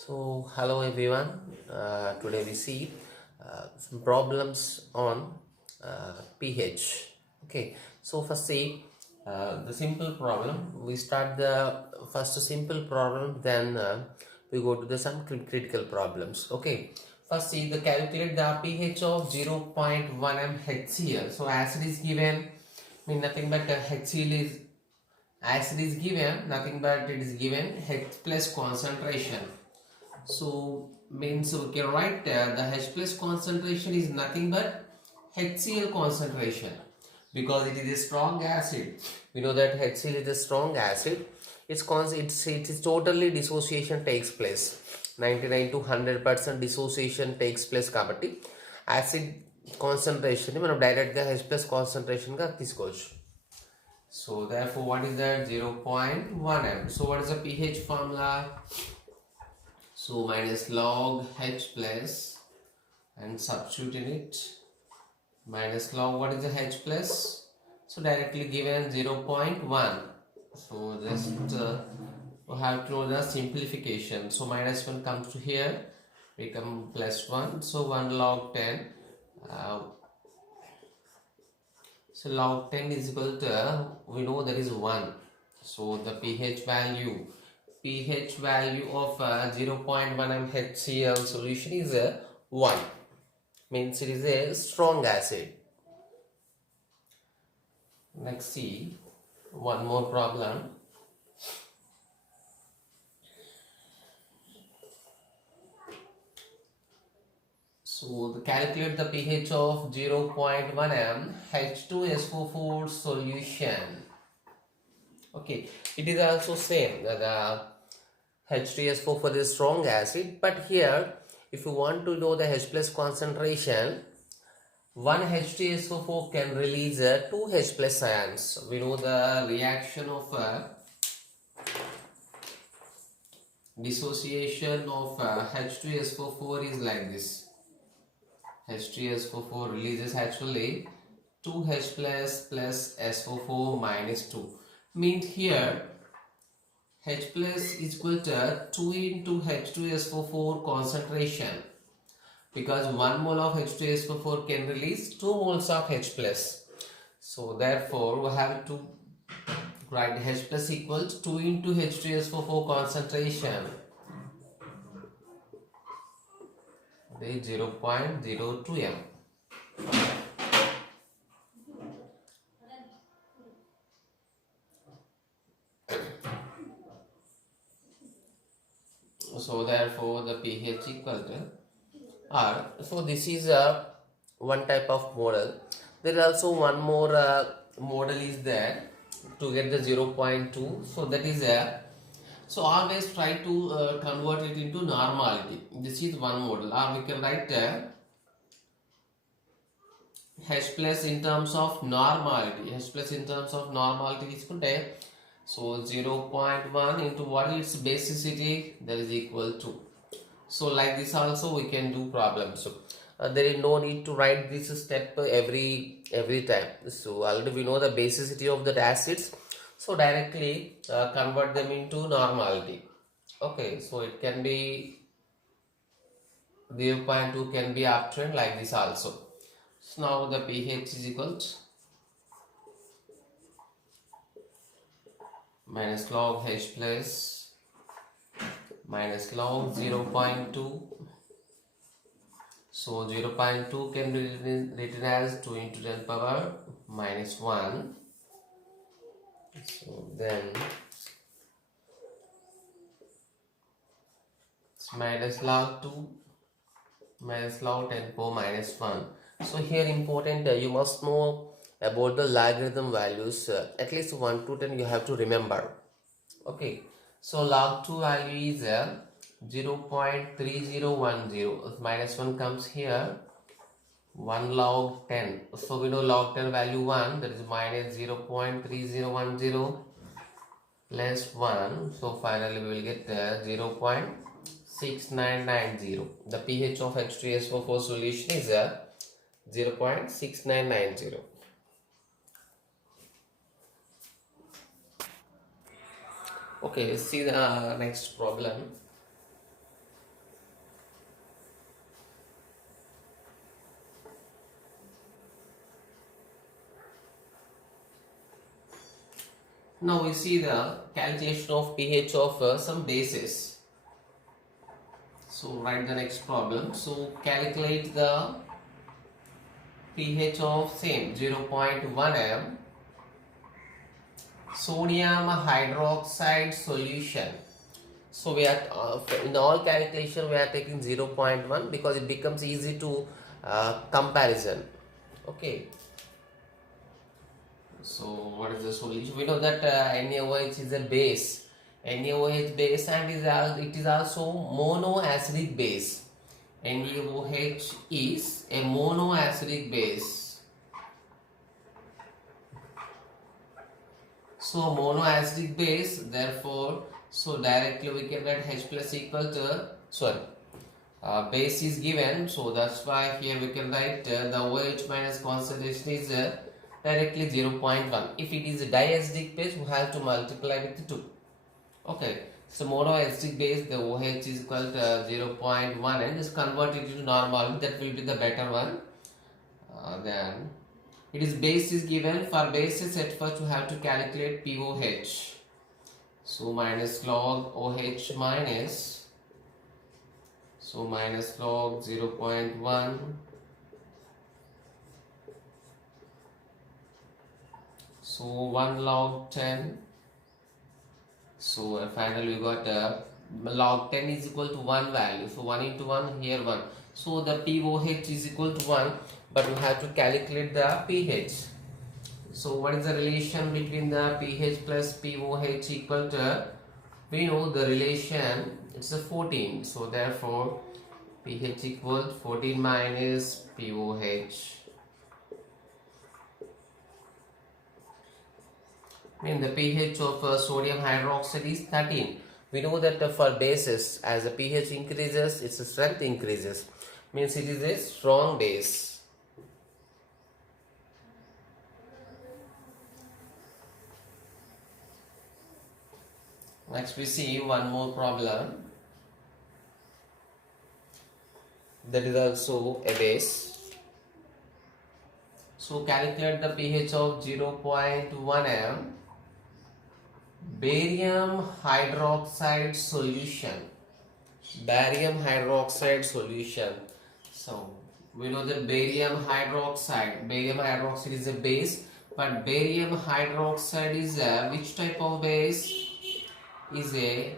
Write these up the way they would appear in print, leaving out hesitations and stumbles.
So, hello everyone. Today we see some problems on pH. Okay, so first see the simple problem. We start the first simple problem, then we go to the some critical problems. Okay, first see the calculate the pH of 0.1 m HCl. So, acid is given, mean nothing but HCl is acid is given, nothing but it is given H plus concentration. So means we can write the H plus concentration is nothing but HCl concentration because it is a strong acid. We know that HCl is a strong acid. It is totally dissociation takes place. 99 to 100% dissociation takes place కాబట్టి acid concentration మనం డైరెక్ట్గా H plus కాన్సన్ట్రేషన్గా తీసుకోవచ్చు. So therefore what is that? 0.1 m. So what is the pH formula? So minus log H plus and substitute in it minus log what is the H plus, so directly given 0.1. so just we have to know the simplification. So minus 1 comes to here, become plus 1, so 1 log 10 so log 10 is equal to we know that is 1. So the pH value of 0.1 m HCl solution is 1, means it is a strong acid. Next see one more problem. So calculate the pH of 0.1 m H2SO4 solution. Okay, it is also same the H2SO4 for the strong acid, but here if you want to know the H plus concentration, one H2SO4 can release 2 H plus ions. We know the reaction of dissociation of H2SO4 is like this. H2SO4 releases actually 2 H plus SO4 minus 2. Means here H plus is equal to 2 into H2SO4 concentration, because 1 mole of H2SO4 can release 2 moles of H plus. So therefore we have to write H plus equals 2 into H2SO4 concentration, that is 0.02 m. So therefore the pH equal to R. So this is one type of model. There is also one more model is there to get the 0.2. So that is so always try to convert it into normality. This is one model, or we can write H plus in terms of normality. H plus in terms of normality is so 0.1 into what its basicity, that is equal to. So like this also we can do problems. So there is no need to write this step every time. So already we know the basicity of the acids, so directly convert them into normality. Okay, so it can be 0.2 can be obtained like this also. So now the pH is equal to minus log H plus minus log 0.2. So 0.2 can be written as 2 into 10 power minus 1. So then it's minus log 2 minus log 10 power minus 1. So here important you must know about the logarithm values, at least 1 to 10 you have to remember. Okay, so log 2 value is 0.3010, minus 1 comes here, 1 log 10. So we know log 10 value 1, that is minus 0.3010 plus 1. So finally we will get 0.6990. The pH of H2SO4 solution is 0.6990. Okay, see the next problem. Now we see the calculation of pH of some bases. So write the next problem. So calculate the pH of same 0.1 m sodium hydroxide solution. So we are in all calculation we are taking 0.1 because it becomes easy to comparison. Okay. So what is the solution? We know that NaOH is a base, NaOH base, and it is also monoacidic base. NaOH is a monoacidic base. So monoacidic base, therefore, so directly we can write H plus equal to, base is given, so that's why here we can write the OH minus concentration is directly 0.1. If it is a diacidic base, we have to multiply with 2. Okay, so monoacidic base, the OH is equal to 0.1 and just convert it into normal, that will be the better one. Then it is base is given. For bases at first we have to calculate POH. So minus log OH minus, so minus log 0.1, so 1 log 10. So finally we got log 10 is equal to 1 value. So 1 into 1, here 1. So the POH is equal to 1, but we have to calculate the pH. So what is the relation between the pH plus POH equal to? We know the relation, it's a 14. So therefore pH equals 14 minus POH. And the pH of sodium hydroxide is 13. We know that for bases, as the pH increases, its strength increases. Means it is a strong base. Next we see one more problem. That is also a base. So calculate the pH of 0.1 m barium hydroxide solution. Barium hydroxide solution. So we know that barium hydroxide is a base, but barium hydroxide is which type of base? Is a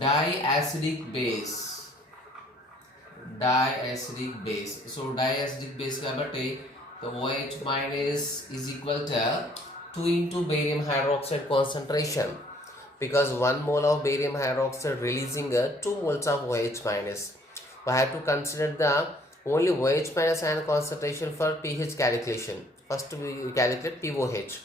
diacidic base. Diacidic base. So diacidic base kabatti the OH minus is equal to 2 into barium hydroxide concentration, because 1 mole of barium hydroxide releasing 2 moles of OH minus. We have to consider the only OH minus ion concentration for pH calculation. First we calculate POH.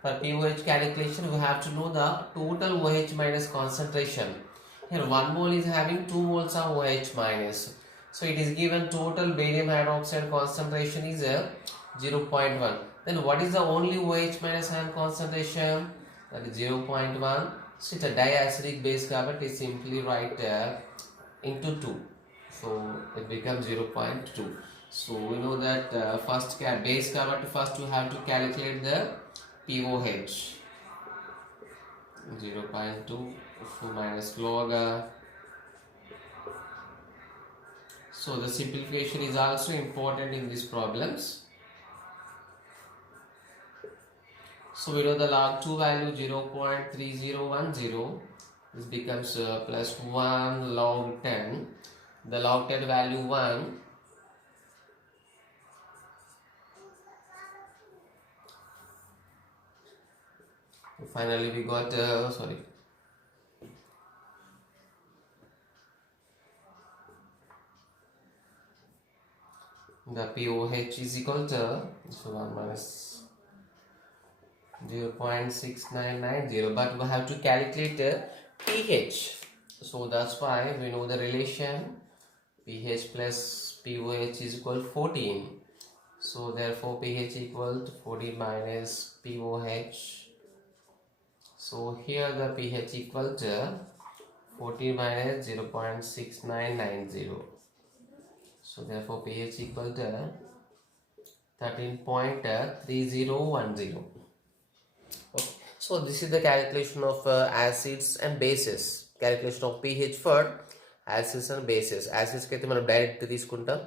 For POH calculation we have to know the total OH minus concentration. Here 1 mole is having 2 moles of OH minus. So it is given total barium hydroxide concentration is 0.1. Then what is the only OH minus ion concentration? That is 0.1. So it's a diacidic base carbon is simply write into 2. So it becomes 0.2. So we know that first base carbon first you have to calculate the POH. 0.2 minus log. So the simplification is also important in these problems. So we know the log 2 value 0.3010. This becomes plus 1 log 10. The log 10 value 1. Finally we got the POH is equal to 1 minus 0.6990, but we have to calculate pH. So that's why we know the relation pH plus POH is equal to 14. So therefore pH equal to 14 minus POH. So here the pH equal to 14 minus 0.6990. So therefore pH equal to 13.3010. Okay. So this is the calculation of acids and bases. Calculation of pH for acids and bases. Acids కి అయితే మనం direct తీసుకుంటాం.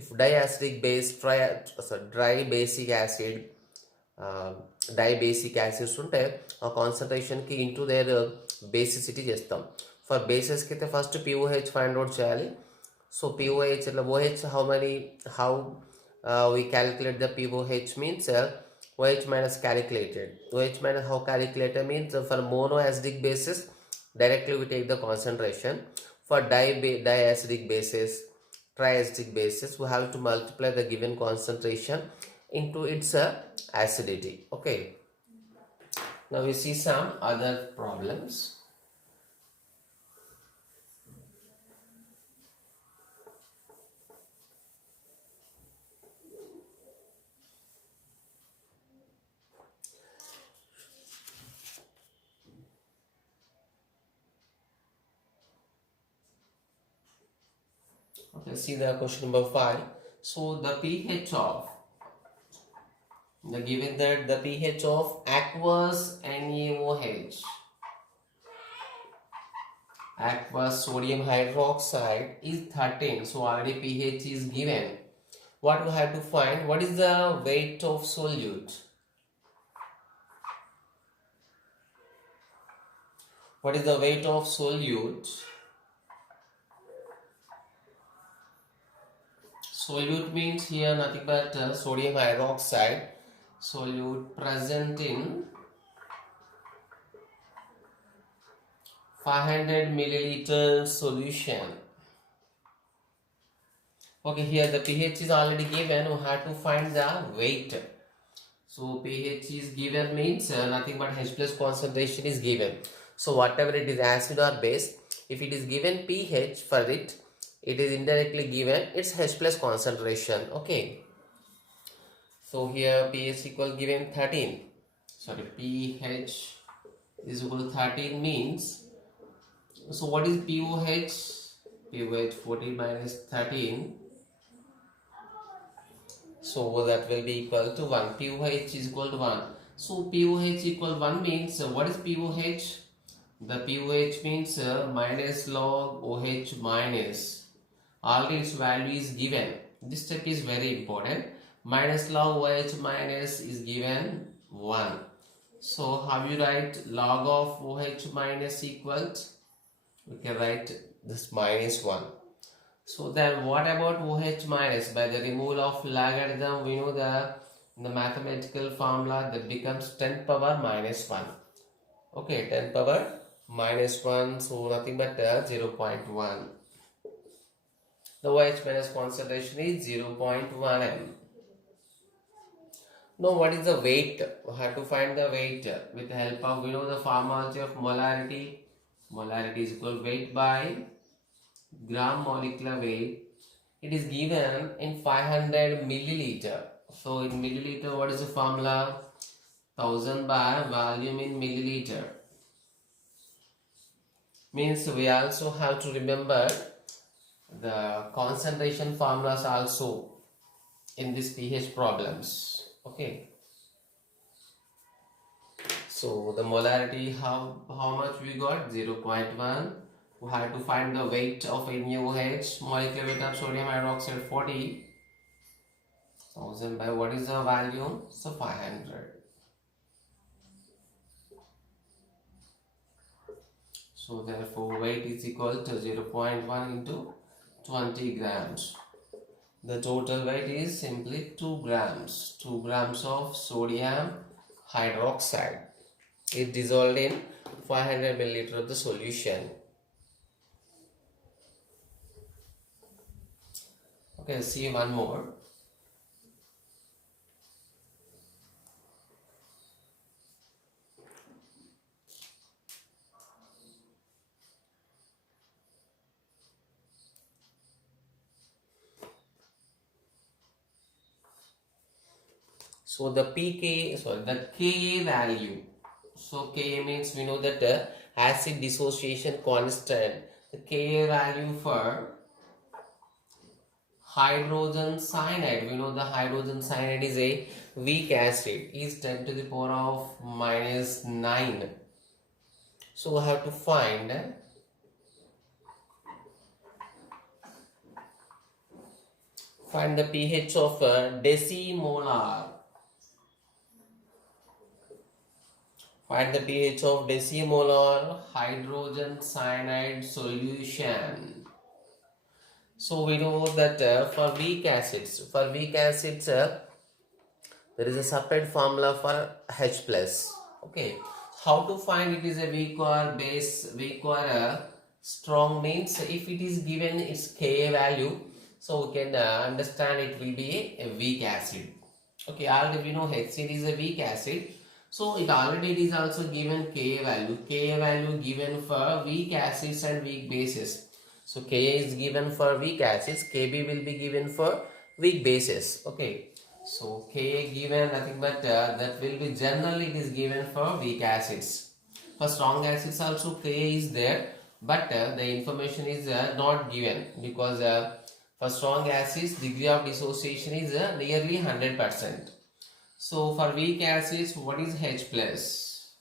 If diacidic base, dry basic acid, dibasic acids ఉంటే ఆ కాన్సన్ట్రేషన్కి into there basicity చేస్తాం. For బేసెస్కి అయితే ఫస్ట్ పిఓహెచ్ ఫైండ్ అవుట్ చేయాలి. సో పిఓహెచ్ ఇట్లా OH how we calculate the POH means OH minus calculated. OH minus how calculated means for monoacidic bases directly we take the concentration. For diacidic bases, triacidic bases, we have to multiply the given concentration into its acidity. Okay. Now we see some other problems. Okay, see the question number 5. So the pH of given that the pH of aqueous NaOH, aqueous sodium hydroxide is 13. So already pH is given. What we have to find? What is the weight of solute? What is the weight of solute? Solute means here nothing but sodium hydroxide. Solute present in 500 milliliter solution. Okay, here the pH is already given. We have to find the weight. So pH is given means nothing but H plus concentration is given. So whatever it is, acid or base, if it is given pH for it, it is indirectly given its H plus concentration. Okay. So here pH equal given 13. Sorry, pH is equal to 13 means. So what is POH? POH 14 minus 13. So that will be equal to 1. POH is equal to 1. So POH equal 1 means what is POH? The POH means minus log OH minus. Already its value is given. This step is very important. Minus log OH minus is given 1. So how you write log of OH minus equals? We can write this minus 1. So then what about OH minus? By the removal of logarithm, we know the mathematical formula that becomes 10 power minus 1. Okay, 10 power minus 1. So nothing but 0.1. The OH minus concentration is 0.1 m. Now what is the weight? We have to find the weight with the help of, we know the formula of molarity. Molarity is equal to weight by gram molecular weight. It is given in 500 milliliter. So in milliliter, what is the formula? 1000 by volume in milliliter. Means we also have to remember the concentration formulas also in this pH problems. Okay. So the molarity, how much we got? 0.1. We have to find the weight of NaOH. Molecular weight of sodium hydroxide 40,000 by what is the value? So 500. So therefore weight is equal to 0.1 into 20 grams. The total weight is simply 2 grams. 2 grams of sodium hydroxide is dissolved in 500 milliliter of the solution. Okay, see one more. So the the Ka value. So Ka means we know that acid dissociation constant. The Ka value for hydrogen cyanide. We know the hydrogen cyanide is a weak acid, is 10 to the power of minus 9. So we have to find the pH of decimolar. Find the pH of decimolar hydrogen cyanide solution. So we know that for weak acids, there is a separate formula for H plus. Okay, how to find it is a weak or base, weak or strong means if it is given its Ka value, so we can understand it will be a weak acid. Okay, already we know HCl is a weak acid, so it already is also given Ka value given for weak acids and weak bases. So Ka is given for weak acids, Kb will be given for weak bases. Okay, so Ka given nothing but that will be generally it is given for weak acids. For strong acids also Ka is there, but the information is not given because for strong acids degree of dissociation is nearly 100%. So for weak acids, what is H plus?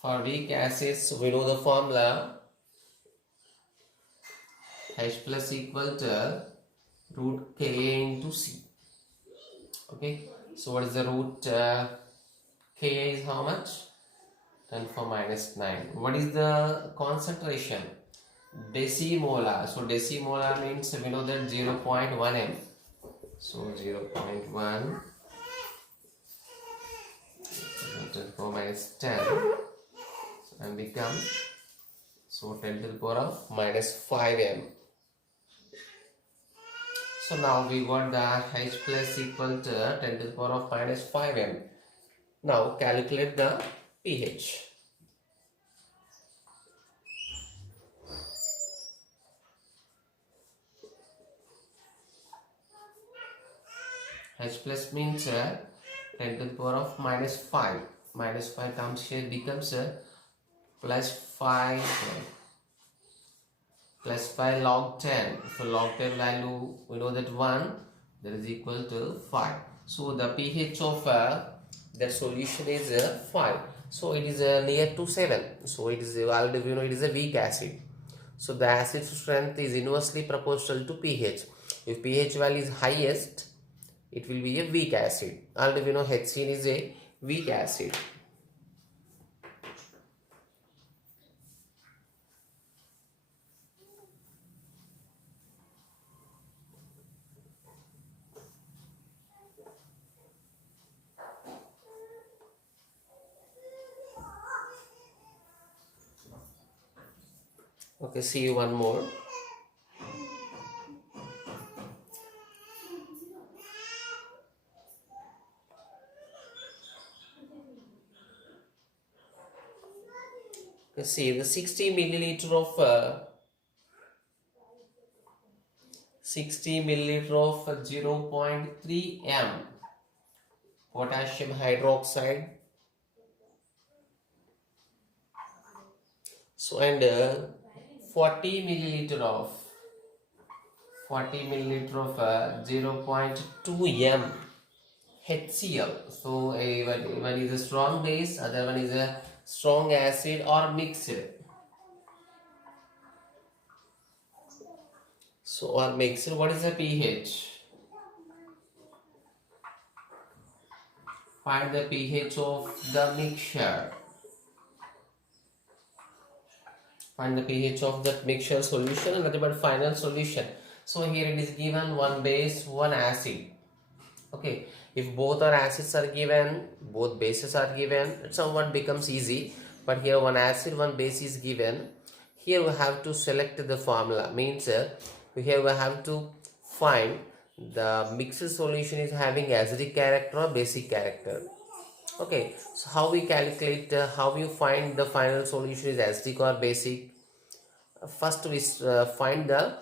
For weak acids, we know the formula H plus equal to root Ka into C. Okay, so what is the root Ka is how much? 10 for minus 9. What is the concentration? Decimolar. So decimolar means we know that 0.1 m. So 0.1 10 for minus 10 and become so 10 to the power of minus 5 m. So now we got the H plus equal to 10 to the power of minus 5 m. Now calculate the pH. H plus means 10 to the power of minus 5. Minus 5 comes here, becomes plus 5 plus 5 log 10. So log 10 value, we know that 1, that is equal to 5. So the pH of that solution is 5. So it is near to 7. So it is already we know it is a weak acid. So the acid strength is inversely proportional to pH. If pH value is highest, it will be a weak acid. Already we know HCl is a weak acid. Okay, see you one more. Okay, see the 60 milliliter of 0.3 m potassium hydroxide. So and 40 milliliter of 0.2 m HCl. So one is a strong base, other one is a strong acid or mixed. So or mixed, what is the pH? Find the pH of the mixture. Find the pH of that mixture solution and nothing but final solution. So here it is given one base, one acid. Okay, if both are acids are given, both bases are given, it somewhat becomes easy. But here one acid, one base is given. Here we have to select the formula. Means here we have to find the mixed solution is having acidic character or basic character. Okay, so how we calculate, how you find the final solution is acidic or basic? First we find the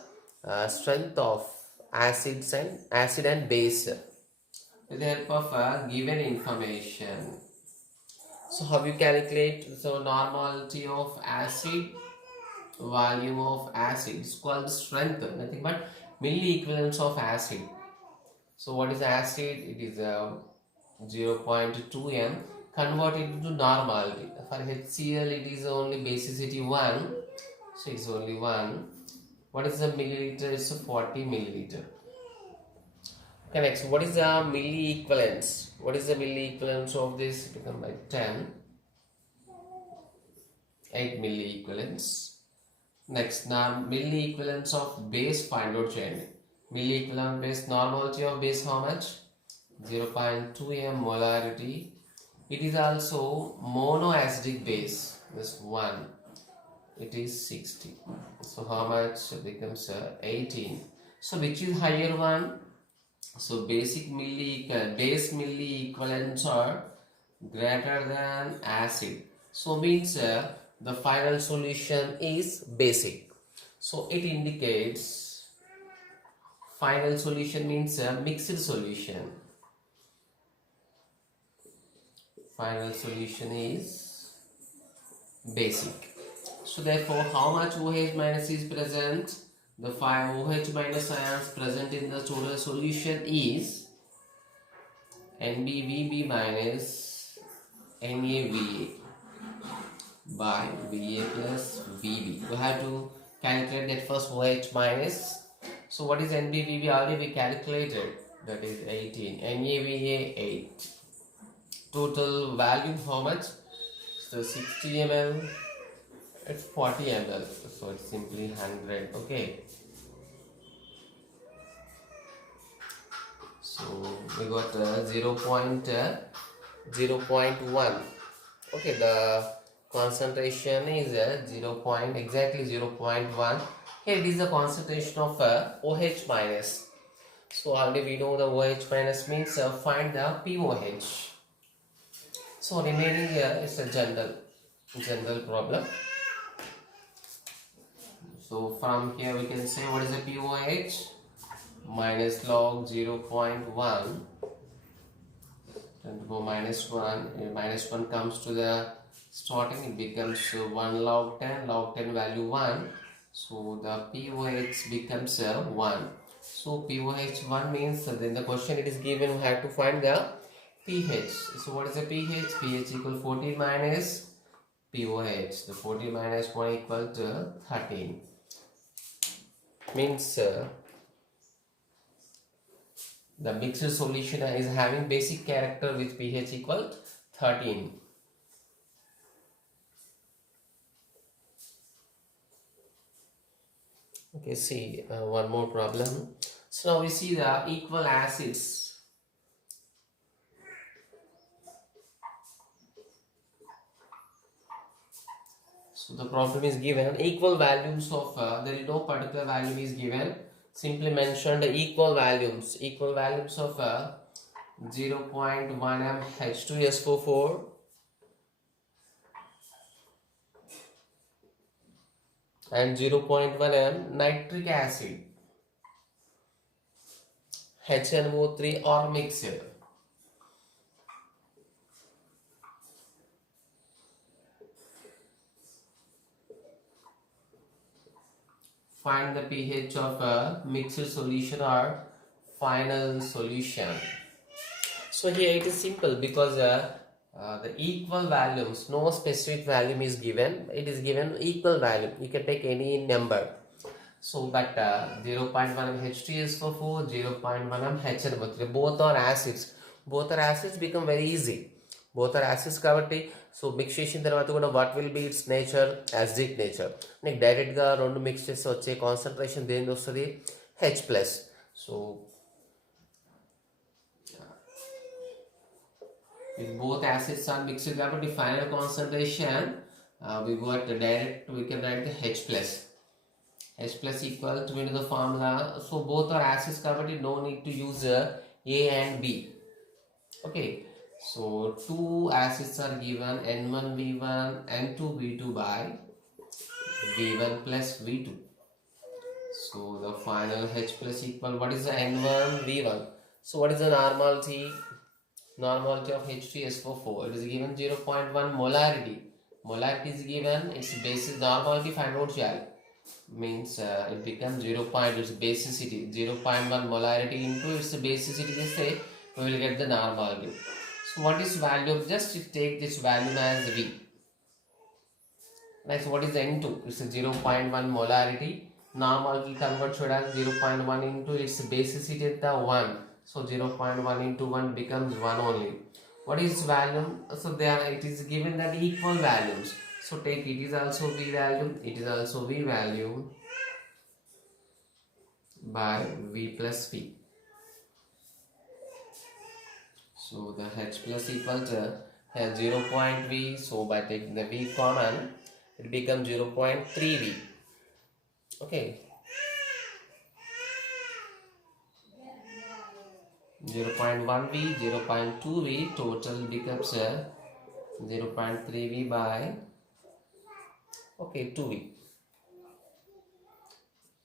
strength of acid and base with the help of given information. So how you calculate? So normality of acid volume of acid is called strength, nothing but milli-equivalents of acid. So what is acid? It is 0.2 m. Convert it to normality. For HCl it is only basicity 1, so it's only 1. What is the milliliter? It's a 40 milliliter. Okay, next, what is the milli equivalence? What is the milli equivalence of this? Become by 10, 8 milli equivalence. Next, now milli equivalence of base find out change. Milli equivalent base, normality of base how much? 0.2 m molarity. It is also monoacidic base. This one, it is 60. So how much becomes 18? So which is higher one? So base milli equivalents are greater than acid. So means the final solution is basic. So it indicates final solution means a mixed solution. Final solution is basic. So therefore, how much OH minus is present? The 5 OH minus ions present in the total solution is NbVb minus NaVa by Va plus Vb. We have to calculate that first OH minus. So what is NbVb? Already we calculated. That is 18. NaVa 8. Total volume how much? So 60 ml. It's 40 ml. So it's simply 100. Okay. So we got 0.1. Okay, the concentration is exactly 0.1. Here it is the concentration of OH minus. So already we know the OH minus means find the POH. So remaining here is a general problem. So from here we can say what is the POH? Minus log 0.1 and go minus 1. Minus 1 comes to the starting, it becomes 1 log 10 value 1. So the POH becomes 1. So POH 1 means then the question it is given, we have to find the pH. So what is the pH? pH equal 14 minus POH. The 14 minus 1 equal to 13. Means the mixed solution is having basic character with pH equal 13. Okay, see one more problem. So now we see the equal acids. So the problem is given equal volumes of there is no particular value is given. Simply mention the equal volumes of 0.1 m H2SO4 and 0.1 m nitric acid HNO3 or mixed. Find the pH of a mixed solution or final solution. So here it is simple because the equal volumes, no specific value is given. It is given equal value. You can take any number. So but 0.1 m H2SO4, 0.1 m HNO3. Both are acids. Become very easy. Both are acids కాబట్టి so mix చేసిన తర్వాత కూడా what will be it's nature acidic nature. నీకు డైరెక్ట్గా రెండు mix చేస్తే వచ్చే concentration దేని వస్తుంది? H plus. So if both acids are mixed కాబట్టి final concentration we got direct, we can write the H plus. H plus equal to into the formula. So both are acids కాబట్టి no need to use A and B. Okay. So two acids are given N1V1 N2V2 by V1 plus V2. So the final H plus equal, what is the N1V1? So what is the normality? Normality of H2SO4. It is given 0.1 molarity. Molarity is given, its basis normality find out shall. Means it becomes 0. Its basicity 0.1 molarity into its basicity, they say we will get the normality. So what is value of, just take this value as V. Next, what is N2? It's a 0.1 molarity. Normality converted as 0.1 into its basicity at the 1. So 0.1 into 1 becomes 1 only. What is value? So there it is given that equal values. So take it is also V value. It is also V value by V plus V. So the H plus equal to has 0.V. So by taking the V common, it becomes 0.3V. Okay. 0.1V, 0.2V, total becomes 0.3V by 2V.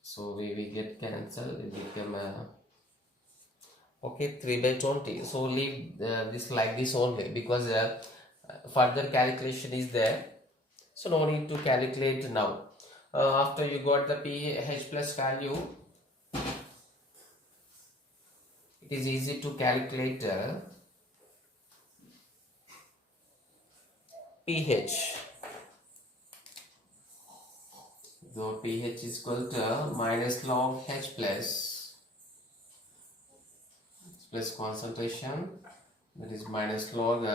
So we get cancelled, it become 3 by 20. So leave this like this only, because further calculation is there. So no need to calculate now. After you got the pH plus value, it is easy to calculate pH. So pH is equal to minus log H plus concentration, that is minus log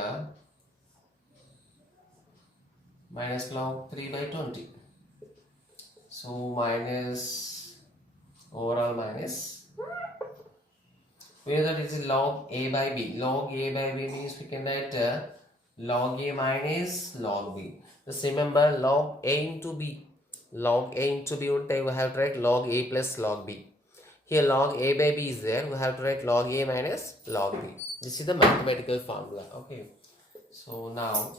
3 by 20. So minus, overall minus, we know that it is log A by B. Log A by B means we can write log A minus log B. Just remember log A into B. Log A into B would we have to write log A plus log B. Here log A by B is there, we have to write log A minus log B. This is the mathematical formula. Okay. So now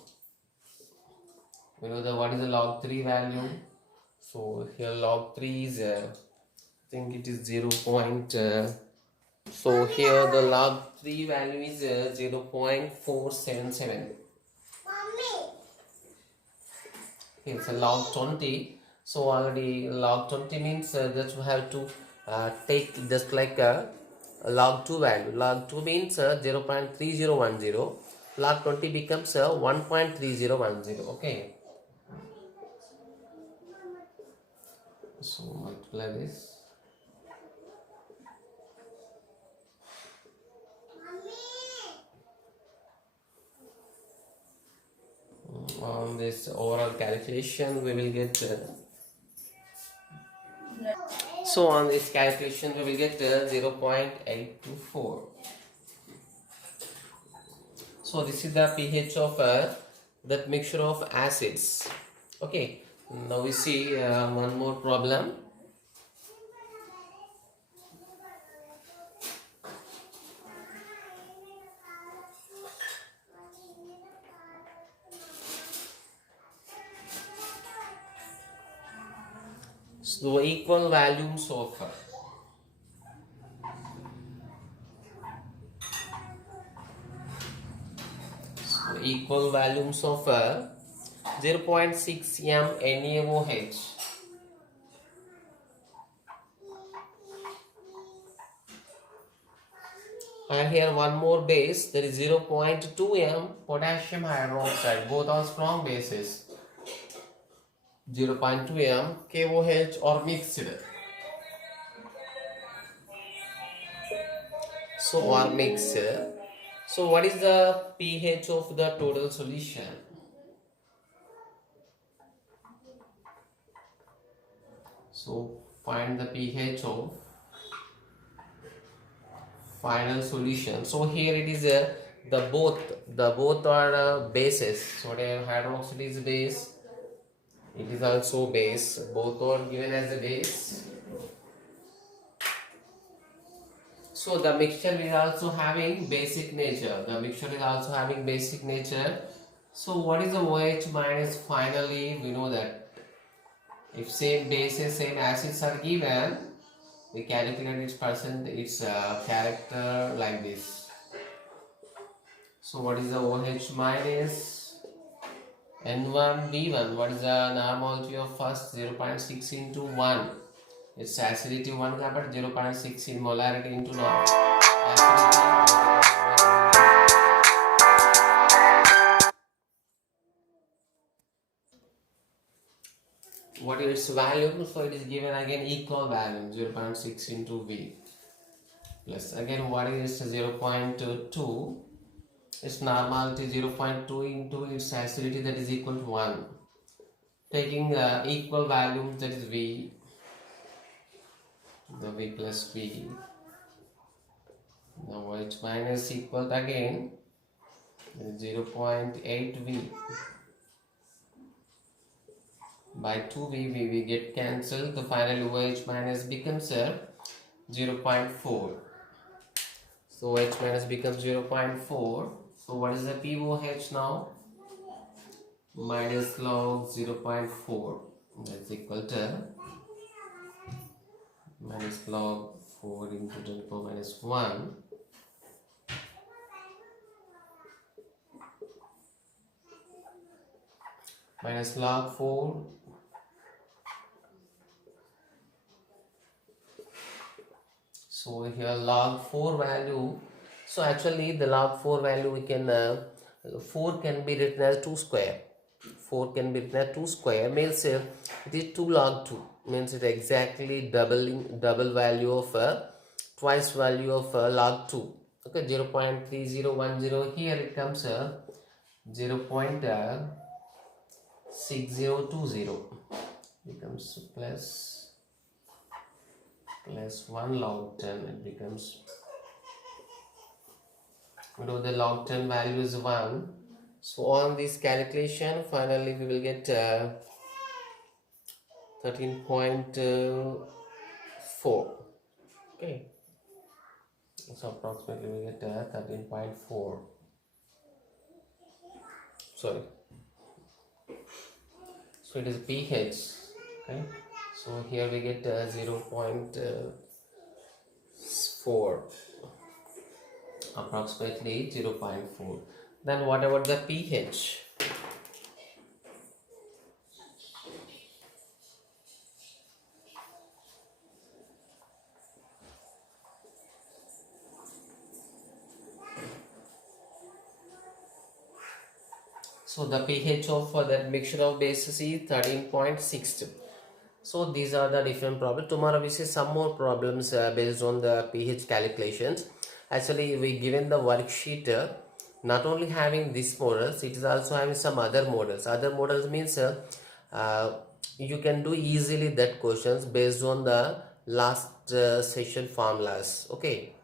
we know the what is the log 3 value. So here log 3 is I think it is 0. So here the log 3 value is 0.477. Okay, so log 20. So already log 20 means that we have to take just like a log 2 value. Log 2 means 0.3010. Log 20 becomes 1.3010. Okay. So multiply this. On this overall calculation we will get so on this calculation we will get 0.824. So this is the pH of that mixture of acids. Okay, now we see one more problem. So equal volumes of equal volumes of 0.6 m NaOH and here one more base, there is 0.2 m potassium hydroxide, both are strong bases. 0.2 m KOH or mixed. So or mixed. So what is the pH of the total solution? So find the pH of final solution. So here it is the both are bases. So whatever hydroxide is base, it is also base. Both are given as a base. So the mixture is also having basic nature. The mixture is also having basic nature. So what is the OH minus? Finally, we know that if same bases, same acids are given, we calculate its character like this. So what is the OH minus? N1 B1. What is the normality of first? 0.6 into 1. Its acidity 1 but 0.6 in molarity into acidity. What is its value? So it is given again equal value 0.6 into V plus again what is 0.2. Its normality 0.2 into its acidity, that is equal to 1. Taking equal value, that is V, the V plus V. Now H minus equal to again 0.8 V. By 2V we get cancelled. The final OH minus becomes 0.4. So OH minus becomes 0.4. So what is the POH now? Minus log 0.4. That's equal to minus log 4 into 10 to the power minus 1. Minus log 4. So here log 4 value. So actually the log 4 value we can 4 can be written as 2 square. 4 can be written as 2 square means it is 2 log 2, means it exactly double value of twice value of log 2. Okay, 0.3010. Here it comes 0.6020 becomes plus 1 log 10. It becomes, the log 10 value is 1. So on this calculation finally we will get 13.4. Okay, so approximately we get 13.4. Sorry, so it is pH. Okay, so here we get 0.4, approximately 0.4. Then what about the pH? So the pH of that mixture of bases is 13.62. So these are the different problems. Tomorrow we see some more problems based on the pH calculations. Actually we given the worksheet not only having these models, it is also having some other models. Other models means you can do easily that questions based on the last session formulas. Okay.